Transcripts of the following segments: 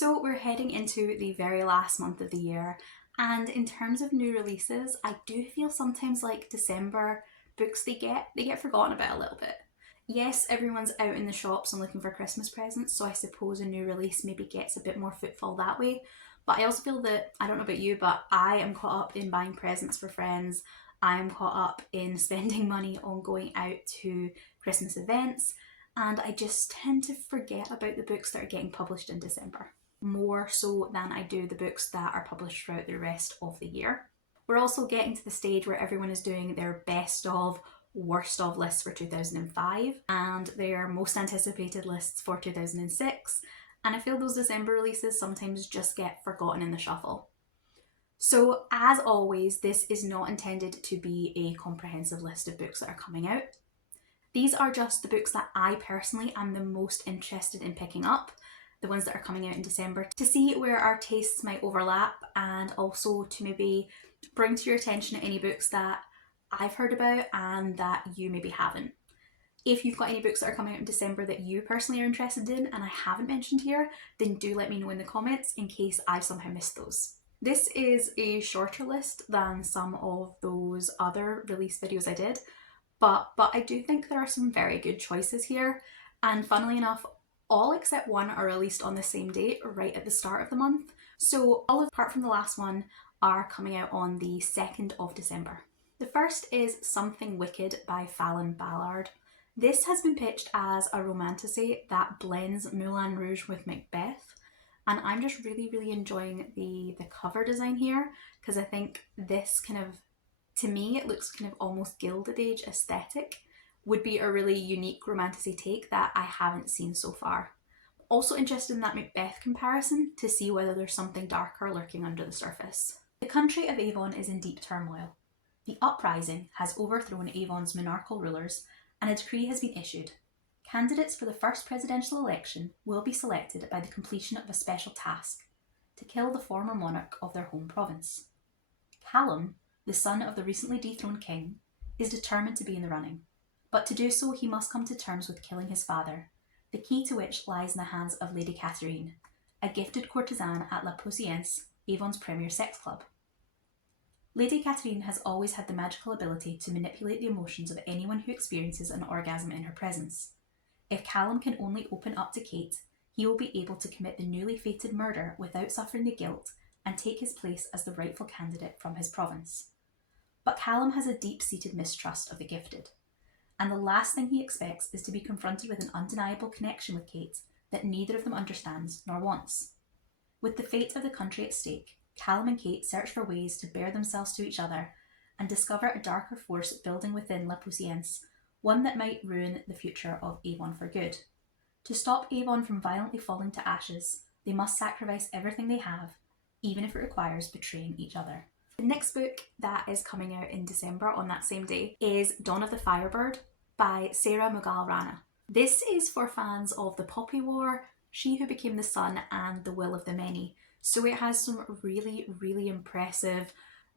So we're heading into the very last month of the year, and in terms of new releases, I do feel sometimes like December books they get forgotten about a little bit. Yes, everyone's out in the shops and looking for Christmas presents, so I suppose a new release maybe gets a bit more footfall that way. But I also feel that, I don't know about you, but I am caught up in buying presents for friends. I am caught up in spending money on going out to Christmas events, and I just tend to forget about the books that are getting published in December, more so than I do the books that are published throughout the rest of the year. We're also getting to the stage where everyone is doing their best of, worst of lists for 2005 and their most anticipated lists for 2006, and I feel those December releases sometimes just get forgotten in the shuffle. So, as always, this is not intended to be a comprehensive list of books that are coming out. These are just the books that I personally am the most interested in picking up, the ones that are coming out in December, to see where our tastes might overlap, and also to maybe bring to your attention any books that I've heard about and that you maybe haven't. If you've got any books that are coming out in December that you personally are interested in and I haven't mentioned here, then do let me know in the comments in case I've somehow missed those. This is a shorter list than some of those other release videos I did, but I do think there are some very good choices here, and funnily enough, all except one are released on the same date, right at the start of the month. So all apart from the last one are coming out on the 2nd of December. The first is Something Wicked by Fallon Ballard. This has been pitched as a romantasy that blends Moulin Rouge with Macbeth, and I'm just really enjoying the cover design here, because I think this kind of, to me, it looks kind of almost Gilded Age aesthetic, would be a really unique romantasy take that I haven't seen so far. Also interested in that Macbeth comparison to see whether there's something darker lurking under the surface. The country of Avon is in deep turmoil. The uprising has overthrown Avon's monarchical rulers, and a decree has been issued. Candidates for the first presidential election will be selected by the completion of a special task: to kill the former monarch of their home province. Callum, the son of the recently dethroned king, is determined to be in the running, but to do so he must come to terms with killing his father, the key to which lies in the hands of Lady Catherine, a gifted courtesan at La Poussiense, Avon's premier sex club. Lady Catherine has always had the magical ability to manipulate the emotions of anyone who experiences an orgasm in her presence. If Callum can only open up to Kate, he will be able to commit the newly fated murder without suffering the guilt and take his place as the rightful candidate from his province. But Callum has a deep-seated mistrust of the gifted, and the last thing he expects is to be confronted with an undeniable connection with Kate that neither of them understands nor wants. With the fate of the country at stake, Callum and Kate search for ways to bear themselves to each other and discover a darker force building within La Poussiense, one that might ruin the future of Avon for good. To stop Avon from violently falling to ashes, they must sacrifice everything they have, even if it requires betraying each other. The next book that is coming out in December on that same day is Dawn of the Firebird by Sarah Mughal Rana. This is for fans of The Poppy War, She Who Became the Sun, and The Will of the Many. So it has some really impressive,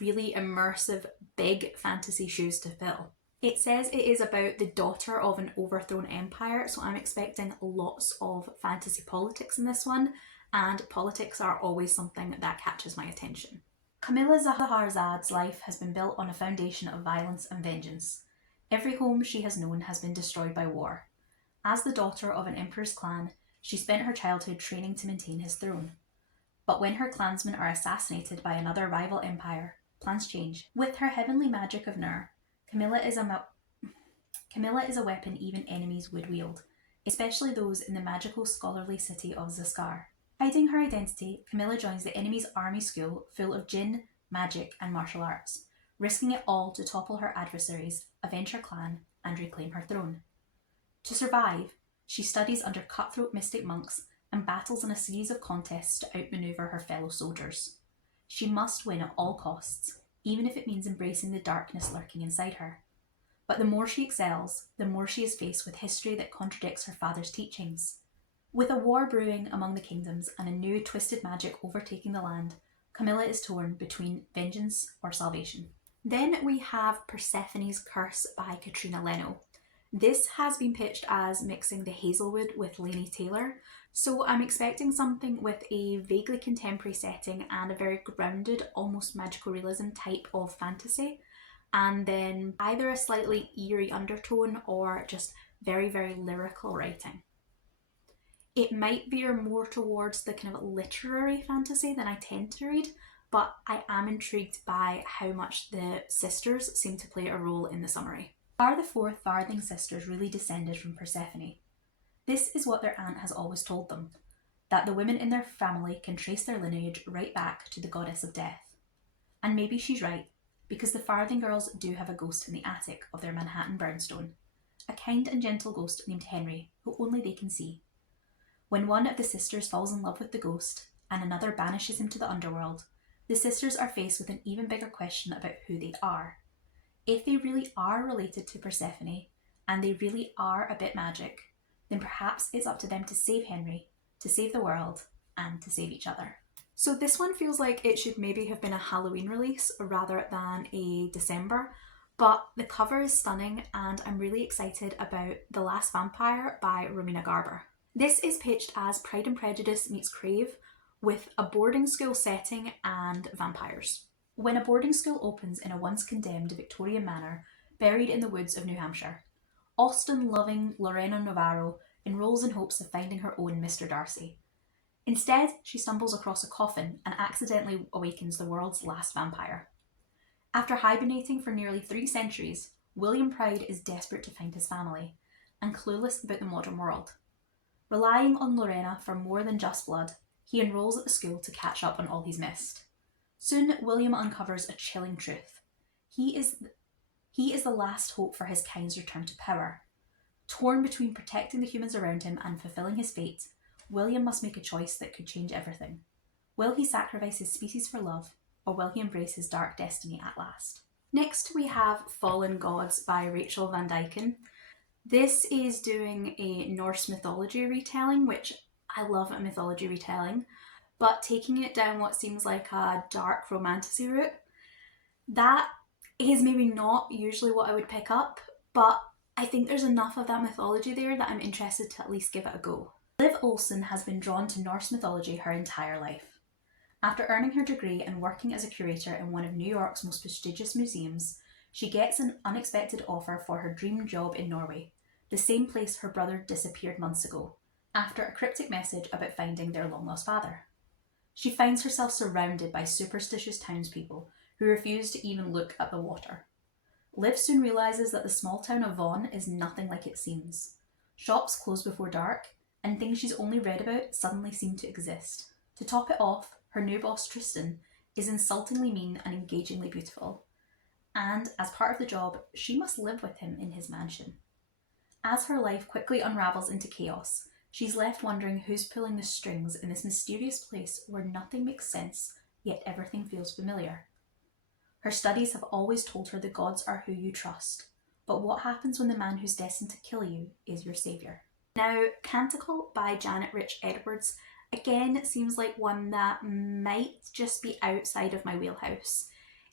really immersive, big fantasy shoes to fill. It says it is about the daughter of an overthrown empire, so I'm expecting lots of fantasy politics in this one, and politics are always something that catches my attention. Camilla Zaharzad's life has been built on a foundation of violence and vengeance. Every home she has known has been destroyed by war. As the daughter of an emperor's clan, she spent her childhood training to maintain his throne. But when her clansmen are assassinated by another rival empire, plans change. With her heavenly magic of Nur, Camilla is a weapon even enemies would wield, especially those in the magical scholarly city of Zaskar. Hiding her identity, Camilla joins the enemy's army school full of jinn, magic and martial arts, risking it all to topple her adversaries, avenge her clan and reclaim her throne. To survive, she studies under cutthroat mystic monks and battles in a series of contests to outmaneuver her fellow soldiers. She must win at all costs, even if it means embracing the darkness lurking inside her. But the more she excels, the more she is faced with history that contradicts her father's teachings. With a war brewing among the kingdoms and a new twisted magic overtaking the land, Camilla is torn between vengeance or salvation. Then we have Persephone's Curse by Katrina Leno. This has been pitched as mixing the Hazelwood with Laini Taylor, So I'm expecting something with a vaguely contemporary setting and a very grounded, almost magical realism type of fantasy, and then either a slightly eerie undertone or just very, very lyrical writing. It might veer more towards the kind of literary fantasy than I tend to read, but I am intrigued by how much the sisters seem to play a role in the summary. Are the four Farthing sisters really descended from Persephone? This is what their aunt has always told them, that the women in their family can trace their lineage right back to the goddess of death. And maybe she's right, because the Farthing girls do have a ghost in the attic of their Manhattan brownstone, a kind and gentle ghost named Henry, who only they can see. When one of the sisters falls in love with the ghost, and another banishes him to the underworld, the sisters are faced with an even bigger question about who they are. If they really are related to Persephone, and they really are a bit magic, then perhaps it's up to them to save Henry, to save the world, and to save each other. So this one feels like it should maybe have been a Halloween release rather than a December, but the cover is stunning and I'm really excited about The Last Vampire by Romina Garber. This is pitched as Pride and Prejudice meets Crave, with a boarding school setting and vampires. When a boarding school opens in a once condemned Victorian manor buried in the woods of New Hampshire, Austen-loving Lorena Navarro enrolls in hopes of finding her own Mr. Darcy. Instead, she stumbles across a coffin and accidentally awakens the world's last vampire. After hibernating for nearly 3 centuries, William Pride is desperate to find his family and clueless about the modern world. Relying on Lorena for more than just blood, he enrolls at the school to catch up on all he's missed. Soon, William uncovers a chilling truth. He is the last hope for his kind's return to power. Torn between protecting the humans around him and fulfilling his fate, William must make a choice that could change everything. Will he sacrifice his species for love, or will he embrace his dark destiny at last? Next we have Fallen Gods by Rachel Van Dyken. This is doing a Norse mythology retelling, which I love a mythology retelling, but taking it down what seems like a dark romantasy route. That is maybe not usually what I would pick up, but I think there's enough of that mythology there that I'm interested to at least give it a go. Liv Olson has been drawn to Norse mythology her entire life. After earning her degree and working as a curator in one of New York's most prestigious museums, she gets an unexpected offer for her dream job in Norway, the same place her brother disappeared months ago, after a cryptic message about finding their long-lost father. She finds herself surrounded by superstitious townspeople who refuse to even look at the water. Liv soon realises that the small town of Vaughan is nothing like it seems. Shops close before dark, and things she's only read about suddenly seem to exist. To top it off, her new boss Tristan is insultingly mean and engagingly beautiful, and as part of the job, she must live with him in his mansion. As her life quickly unravels into chaos, she's left wondering who's pulling the strings in this mysterious place where nothing makes sense, yet everything feels familiar. Her studies have always told her the gods are who you trust, but what happens when the man who's destined to kill you is your saviour? Now, Canticle by Janet Rich Edwards again seems like one that might just be outside of my wheelhouse.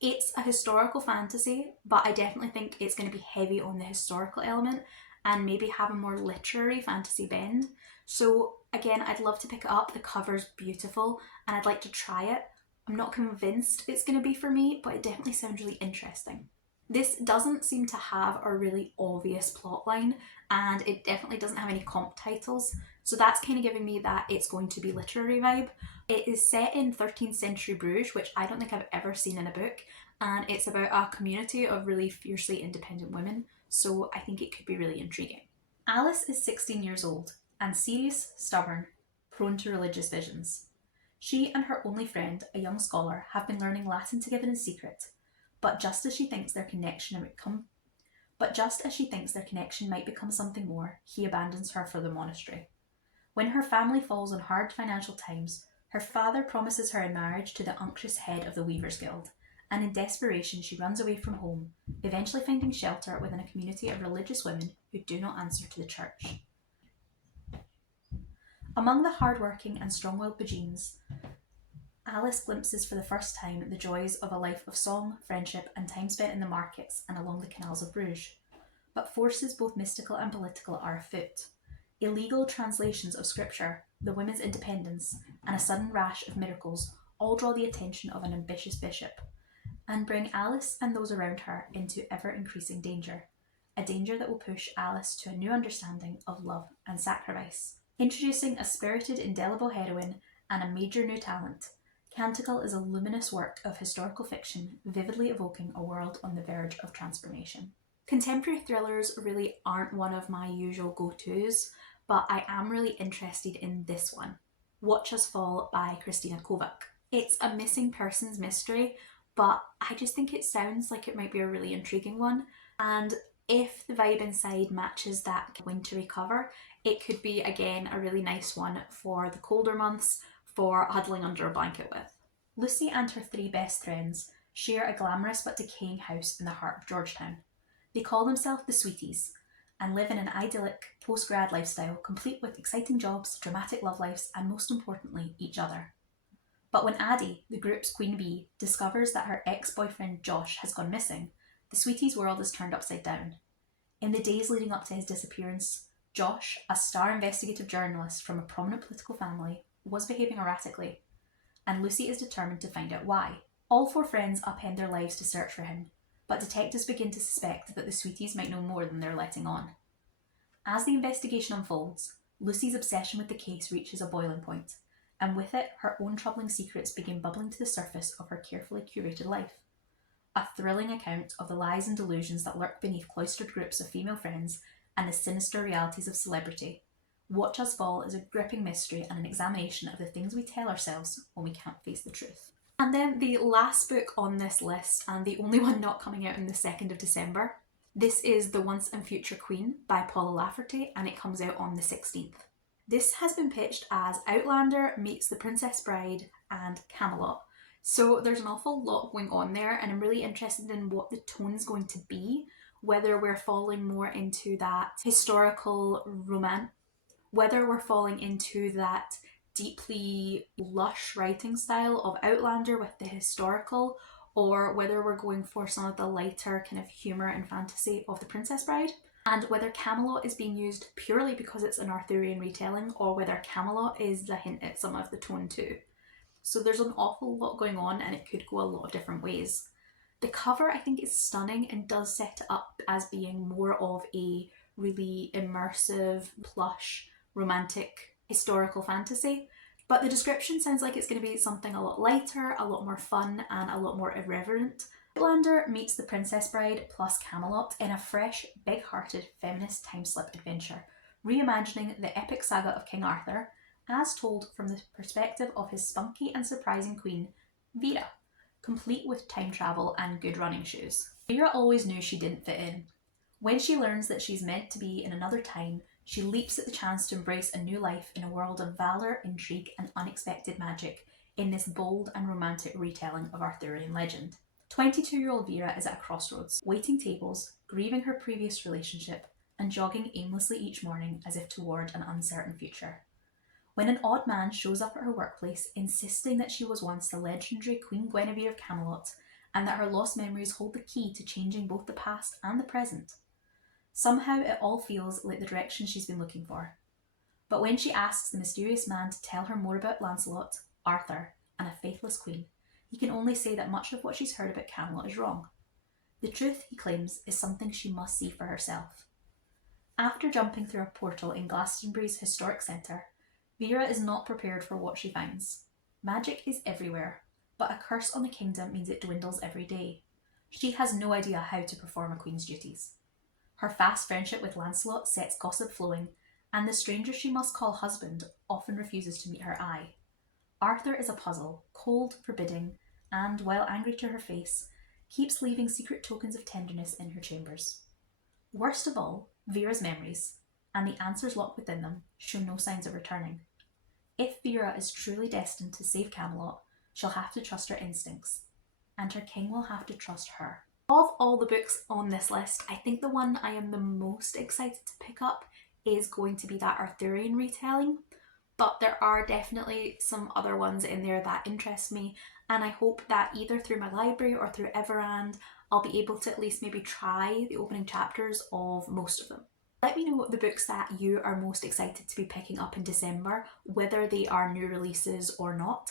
It's a historical fantasy, but I definitely think it's going to be heavy on the historical element and maybe have a more literary fantasy bend. So again, I'd love to pick it up. The cover's beautiful and I'd like to try it. I'm not convinced it's going to be for me, but it definitely sounds really interesting. This doesn't seem to have a really obvious plotline, and it definitely doesn't have any comp titles, so that's kind of giving me that it's going to be literary vibe. It is set in 13th century Bruges, which I don't think I've ever seen in a book, and it's about a community of really fiercely independent women, so I think it could be really intriguing. Alice is 16 years old, and serious, stubborn, prone to religious visions. She and her only friend, a young scholar, have been learning Latin together in secret, but just as she thinks their connection might become something more, he abandons her for the monastery. When her family falls on hard financial times, her father promises her in marriage to the unctuous head of the Weavers' Guild, and in desperation she runs away from home, eventually finding shelter within a community of religious women who do not answer to the church. Among the hard-working and strong-willed Bejeans, Alice glimpses for the first time the joys of a life of song, friendship, and time spent in the markets and along the canals of Bruges. But forces both mystical and political are afoot. Illegal translations of scripture, the women's independence, and a sudden rash of miracles all draw the attention of an ambitious bishop, and bring Alice and those around her into ever-increasing danger, a danger that will push Alice to a new understanding of love and sacrifice. Introducing a spirited, indelible heroine and a major new talent, Canticle is a luminous work of historical fiction, vividly evoking a world on the verge of transformation. Contemporary thrillers really aren't one of my usual go-tos, but I am really interested in this one, Watch Us Fall by Christina Kovac. It's a missing persons mystery, but I just think it sounds like it might be a really intriguing one, and if the vibe inside matches that wintry cover, it could be, again, a really nice one for the colder months, for huddling under a blanket with. Lucy and her three best friends share a glamorous but decaying house in the heart of Georgetown. They call themselves the Sweeties and live in an idyllic post-grad lifestyle complete with exciting jobs, dramatic love lives, and most importantly, each other. But when Addie, the group's queen bee, discovers that her ex-boyfriend Josh has gone missing, the Sweeties' world is turned upside down. In the days leading up to his disappearance, Josh, a star investigative journalist from a prominent political family, was behaving erratically, and Lucy is determined to find out why. All four friends upend their lives to search for him, but detectives begin to suspect that the Sweeties might know more than they're letting on. As the investigation unfolds, Lucy's obsession with the case reaches a boiling point, and with it, her own troubling secrets begin bubbling to the surface of her carefully curated life. A thrilling account of the lies and delusions that lurk beneath cloistered groups of female friends and the sinister realities of celebrity. Watch Us Fall is a gripping mystery and an examination of the things we tell ourselves when we can't face the truth. And then the last book on this list, and the only one not coming out on the 2nd of December, this is The Once and Future Queen by Paula Lafferty, and it comes out on the 16th. This has been pitched as Outlander meets The Princess Bride and Camelot. So there's an awful lot going on there, and I'm really interested in what the tone's going to be, whether we're falling more into that historical romance, whether we're falling into that deeply lush writing style of Outlander with the historical, or whether we're going for some of the lighter kind of humour and fantasy of The Princess Bride, and whether Camelot is being used purely because it's an Arthurian retelling, or whether Camelot is a hint at some of the tone too. So there's an awful lot going on, and it could go a lot of different ways. The cover, I think, is stunning and does set it up as being more of a really immersive, plush, romantic, historical fantasy. But the description sounds like it's going to be something a lot lighter, a lot more fun, and a lot more irreverent. Outlander meets The Princess Bride plus Camelot in a fresh, big-hearted feminist time-slip adventure, reimagining the epic saga of King Arthur, as told from the perspective of his spunky and surprising queen, Vera, complete with time travel and good running shoes. Vera always knew she didn't fit in. When she learns that she's meant to be in another time, she leaps at the chance to embrace a new life in a world of valour, intrigue and unexpected magic in this bold and romantic retelling of Arthurian legend. 22-year-old Vera is at a crossroads, waiting tables, grieving her previous relationship, and jogging aimlessly each morning as if toward an uncertain future. When an odd man shows up at her workplace insisting that she was once the legendary Queen Guinevere of Camelot and that her lost memories hold the key to changing both the past and the present. Somehow it all feels like the direction she's been looking for. But when she asks the mysterious man to tell her more about Lancelot, Arthur, and a faithless queen, he can only say that much of what she's heard about Camelot is wrong. The truth, he claims, is something she must see for herself. After jumping through a portal in Glastonbury's historic centre, Vera is not prepared for what she finds. Magic is everywhere, but a curse on the kingdom means it dwindles every day. She has no idea how to perform a queen's duties. Her fast friendship with Lancelot sets gossip flowing, and the stranger she must call husband often refuses to meet her eye. Arthur is a puzzle, cold, forbidding, and, while angry to her face, keeps leaving secret tokens of tenderness in her chambers. Worst of all, Vera's memories, and the answers locked within them, show no signs of returning. If Vera is truly destined to save Camelot, she'll have to trust her instincts, and her king will have to trust her. Of all the books on this list, I think the one I am the most excited to pick up is going to be that Arthurian retelling, but there are definitely some other ones in there that interest me, and I hope that either through my library or through Everand, I'll be able to at least maybe try the opening chapters of most of them. Let me know the books that you are most excited to be picking up in December, whether they are new releases or not,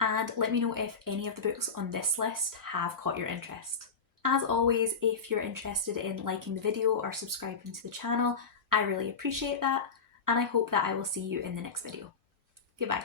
and let me know if any of the books on this list have caught your interest. As always, if you're interested in liking the video or subscribing to the channel, I really appreciate that, and I hope that I will see you in the next video. Goodbye.